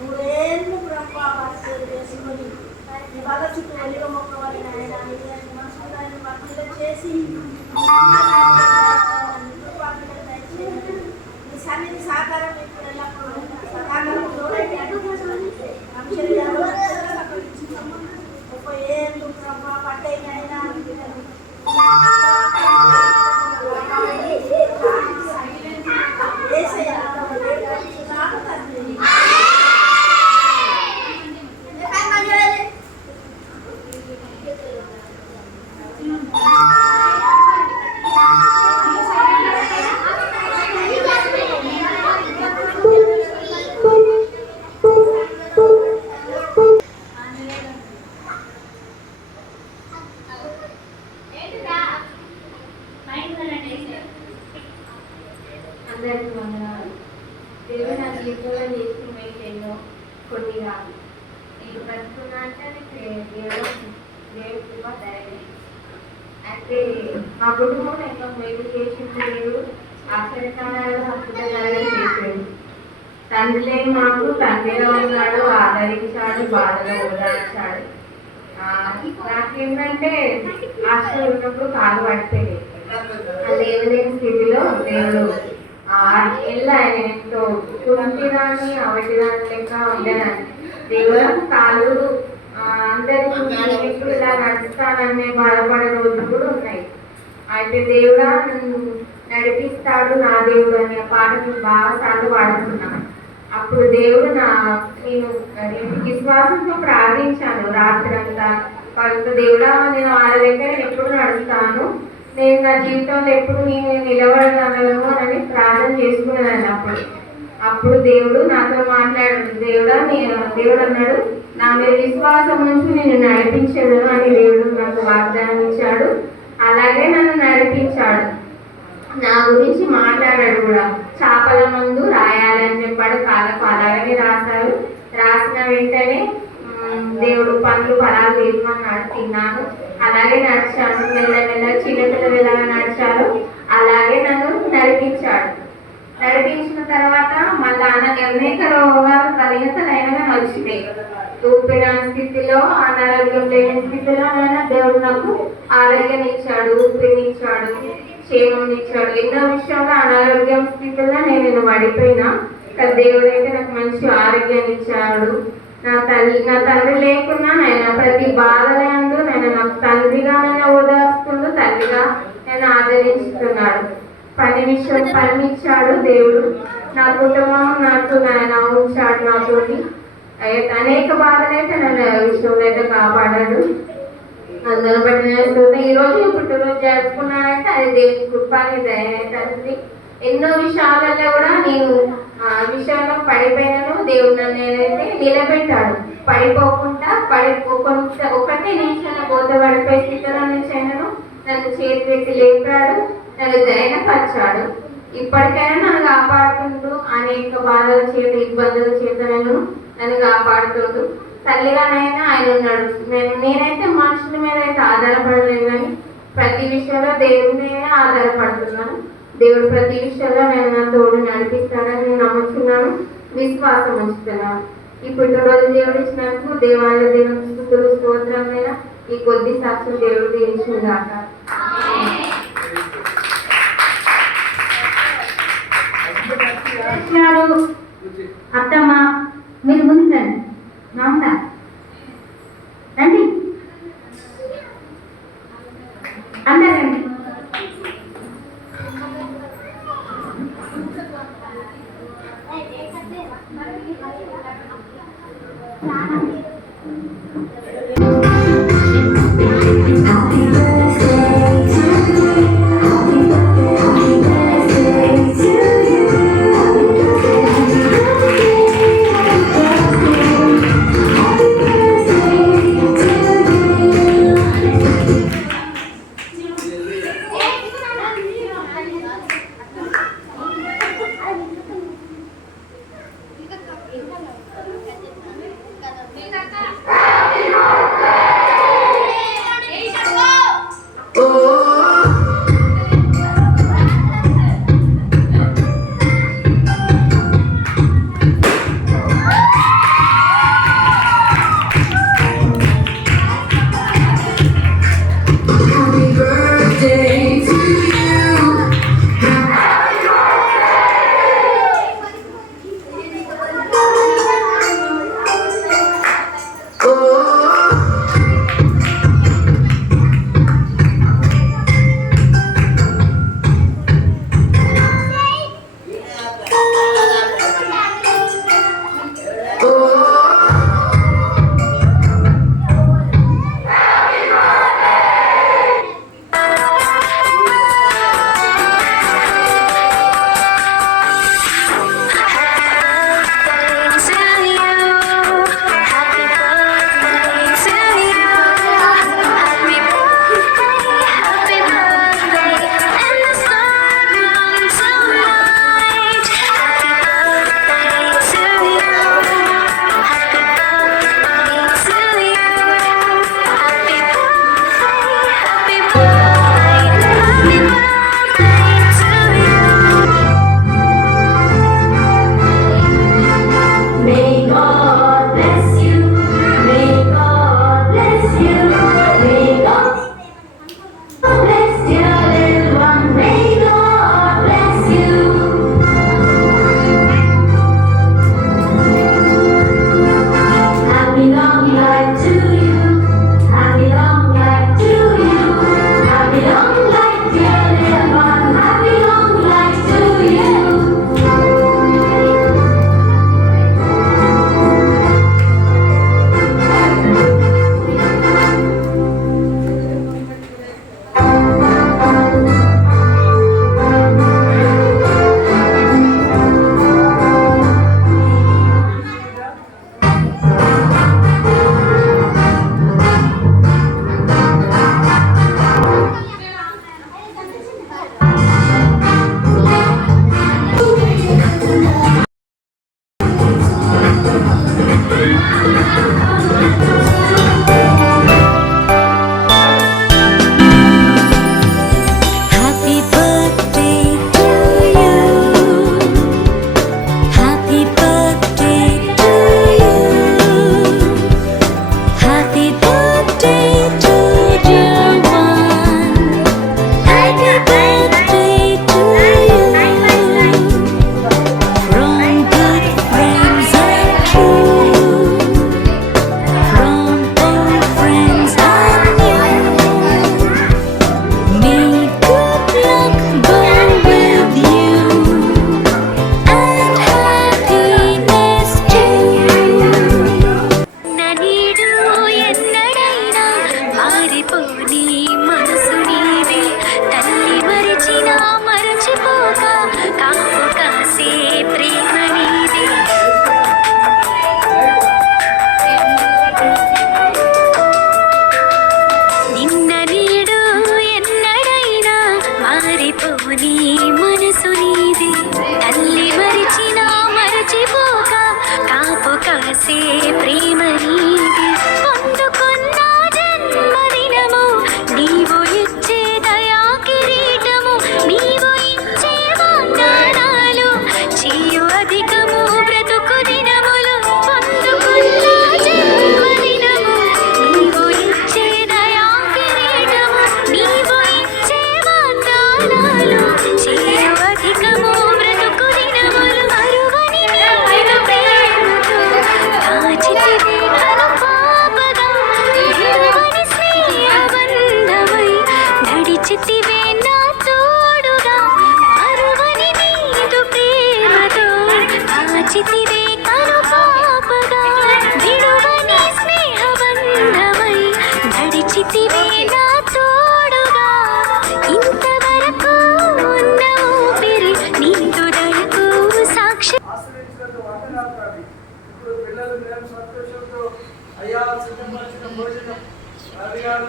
నూరేళ్ళు బ్రహ్మ చేసుకొని ఇవాళ చుట్టూ ఒలివ మొక్కవాలి ఆయన మనసులో భక్తులు చేసి ఈ సన్నిధి సాకారం ఇప్పుడు ఎల్లప్పుడు సదాకాలం ఏళ్ళు బ్రహ్మ పట్టైన అయినా అందరికీ వందనాలు. దేవుడు నా జీవితంలో చేసిన మేలు ఎన్నో, కొన్ని రాదు. నేను బ్రతుకున్నా అంటే దేవుడు కృప దయనే. అయితే మా కుటుంబంలో ఎన్నో మేలు చేసిన దేవుడు ఆశ్చర్యకరమైన అద్భుతకార్యాలు చేశాడు. తండ్రి లేని మాకు తండ్రిగా ఉన్నాడు, ఆదరించాడు, బాధగా ఓదార్చాడు. నాకేంటంటే హాస్టల్ ఉన్నప్పుడు కాలు పడిపోయింది. లేని స్థితిలో దేవుడు ఆయన ఎంతో కుంటిదాన్ని అవటిదాన్ని లెక్క ఉండేదాన్ని. దేవుడు కాలు అందరికీ ఇలా నడుస్తాననే బాధపడే రోజులు కూడా ఉన్నాయి. అయితే దేవుడా నన్ను నడిపిస్తాడు నా దేవుడు అనే పాటను బాగా సార్లు పాడుతున్నాను. అప్పుడు దేవుడు నేను విశ్వాసంతో ప్రార్థించాను రాత్రంతా. వాళ్ళతో దేవుడా నేను వాళ్ళ దగ్గర ఎప్పుడు నడుస్తాను, నేను నా జీవితంలో ఎప్పుడు నేను నిలబడగలను అని ప్రార్థన చేసుకున్నాను. అప్పుడు దేవుడు నాతో మాట్లాడాడు. దేవుడు అన్నాడు, నా మీద విశ్వాసం నుంచి నేను నడిపించను అని దేవుడు నాకు వాగ్దానం ఇచ్చాడు. అలాగే నన్ను నడిపించాడు. నా గురించి మాట్లాడాడు కూడా. చేపల మందు రాయాలి అని చెప్పాడు. కాలకు అలాగనే రాశారు. రాసిన వెంటనే దేవుడు పండ్లు ఫలాలు తీర్మన్నాడు. తిన్నాను, అలాగే నడిచాను. మెల్లమెల్ల చిన్నపిల్లలు ఎలాగా నడిచారు అలాగే నన్ను నడిపించాడు. నడిపించిన తర్వాత మళ్ళా అనేక రోగాలు పరిగెత్తలైనగా వచ్చినాయి. ఊపిరాని స్థితిలో, అనారోగ్యం లేని స్థితిలో దేవుడు నాకు ఆరోగ్యం ఇచ్చాడు, ఊపిరినిచ్చాడు, క్షేమం ఇచ్చాడు. ఎన్నో విషయంలో అనారోగ్యం స్థితిలో నేను పడిపోయినా దేవుడు అయితే నాకు మంచి ఆరోగ్యాన్ని ఇచ్చాడు. నా తండ్రి లేకున్నా నేను ప్రతి బాధలందు నేను నాకు తండ్రిగా నన్ను ఓదార్చుకుంటూ తల్లిగా నేను ఆదరించుతున్నాడు. పని ఇచ్చాడు దేవుడు. నా కుటుంబం నాకు ఉంచాడు. నాతోటి అనేక బాధలైతే నన్ను విషయంలో అయితే కాపాడాడు. అందరూ బట్టి నేర్చుకుంటే ఈరోజు పుట్టినరోజు జరుపుకున్నానంటే అది దేవుని కృపని దయనైతే. ఎన్నో విషయాలలో కూడా నేను విషయంలో పడిపోయాను. దేవుడు నన్ను నేనైతే నిలబెట్టాడు. పడిపోకుండా ఒకటే నిమిషంలో బోధపడిపోయే స్థితిలో నుంచి అయినను నన్ను చేతి పెట్టి లేపాడు, నన్ను దయనపరిచాడు. ఇప్పటికైనా నన్ను కాపాడుతుంటూ అనేక బాధల చేత ఇబ్బందుల చేత నన్ను కాపాడుతుంటూ తల్లిగానైనా ఆయన ఉన్నాడు. నేనైతే మనుషుల మీద అయితే ఆధారపడలేదు, కానీ ప్రతి విషయంలో దేవుడినే ఆధారపడుతున్నాను. దేవుడు ప్రతి విషయంలో నేను నా తోడు నడిపిస్తానని నేను నమ్ముతున్నాను, విశ్వాసం ఉంచుతున్నాను. ఈ పుట్టినరోజు దేవుడు ఇచ్చినందుకు దేవాలయ దేవుని స్తుతులు స్తోత్రమైన ఈ కొద్ది సాక్ష్యం దేవుడు దీవించుగాక. అత్తమ్మ మీరు ముందు రండి. మామూలు రండి, అందరు రండి. May God bless you. May God bless you. May God bless your little one. May God bless you. Happy long life to you. Happy long life to you. Happy long life, dear little one. Happy long life to you. Happy birthday to you. Happy birthday to you. Happy birthday to dear one. Happy birthday to you. From good friends and true. From old friends and new. May good luck go with you and happiness too. ననిడు ఎన్నడైనా మారిపోని మనసు నీది తల్లి మరిచిన మరచిపోక కాపు కాసే ప్రేమ నీది నిన్న నీడు ఎన్నడైనా మారిపోని మనసు నీది తల్లి మరిచిన మరచిపోక కాపు కాసే ప్రేమ నీది పొందుకున్న జన్మదినము నీవు ఇచ్చే దయా కిరీటము నీవు ఇచ్చే వాగ్దానాలు చేయు అధికము బ్రతుకు దినములు పొందుకున్న జన్మదినము నీవు ఇచ్చే దయా కిరీటము నీవు ఇచ్చే వాగ్దానాలు చేయు అధికము బ్రతుకు దినములు మరువని నీవు ప్రేమతో కాచితివే కను పాపగా విడువని స్నేహబంధమై నడిచితివే నా తోడుగా మరువని నీదు ప్రేమతో కాచితివే కను పాపగా విడువని స్నేహబంధమై నడిచితివే నా తోడుగా ఇంతవరకు ఉన్న ఊపిరి నీదు దయకు సాక్షి ఆశ్రయించినందుకు వందనాలు తండ్రి. ఇప్పుడు పిల్లలు మేము సంతోషంతో అయ్యా సిద్ధపరిచిన భోజనం రవి గారు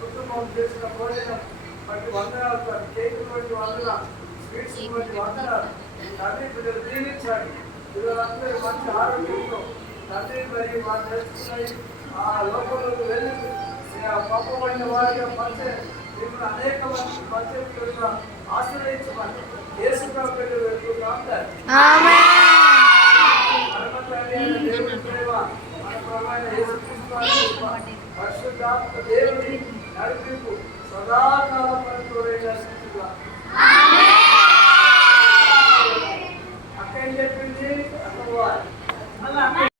కుటుంబం చేసిన భోజనం బట్టి వందనాలు తండ్రి. కేక్ బట్టి వందనాలు, స్వీట్స్ బట్టి వందనాలు. తండ్రి పిల్లలు దీవించాలి. పిల్లలందరూ మంచి ఆరోగ్యంతో తండ్రి మరి వారు తెలుసుకున్నాయి ఆ లోకంలోకి వెళ్ళి పంపబడిన వారిగా పంచే మిమ్మల్ని అనేక మంది పంచే ఆశ్రయించమని యేసు ప్రభువు పేరిట వేడుకుంటున్నాం తండ్రి. దేవుని ప్రేమ, మన ప్రభువైన యేసుక్రీస్తు వారి కృప, పరిశుద్ధాత్మ దేవుని నడిపింపు సదాకాలం మనకు తోడైగా అక్క ఏం చెప్పింది? అక్క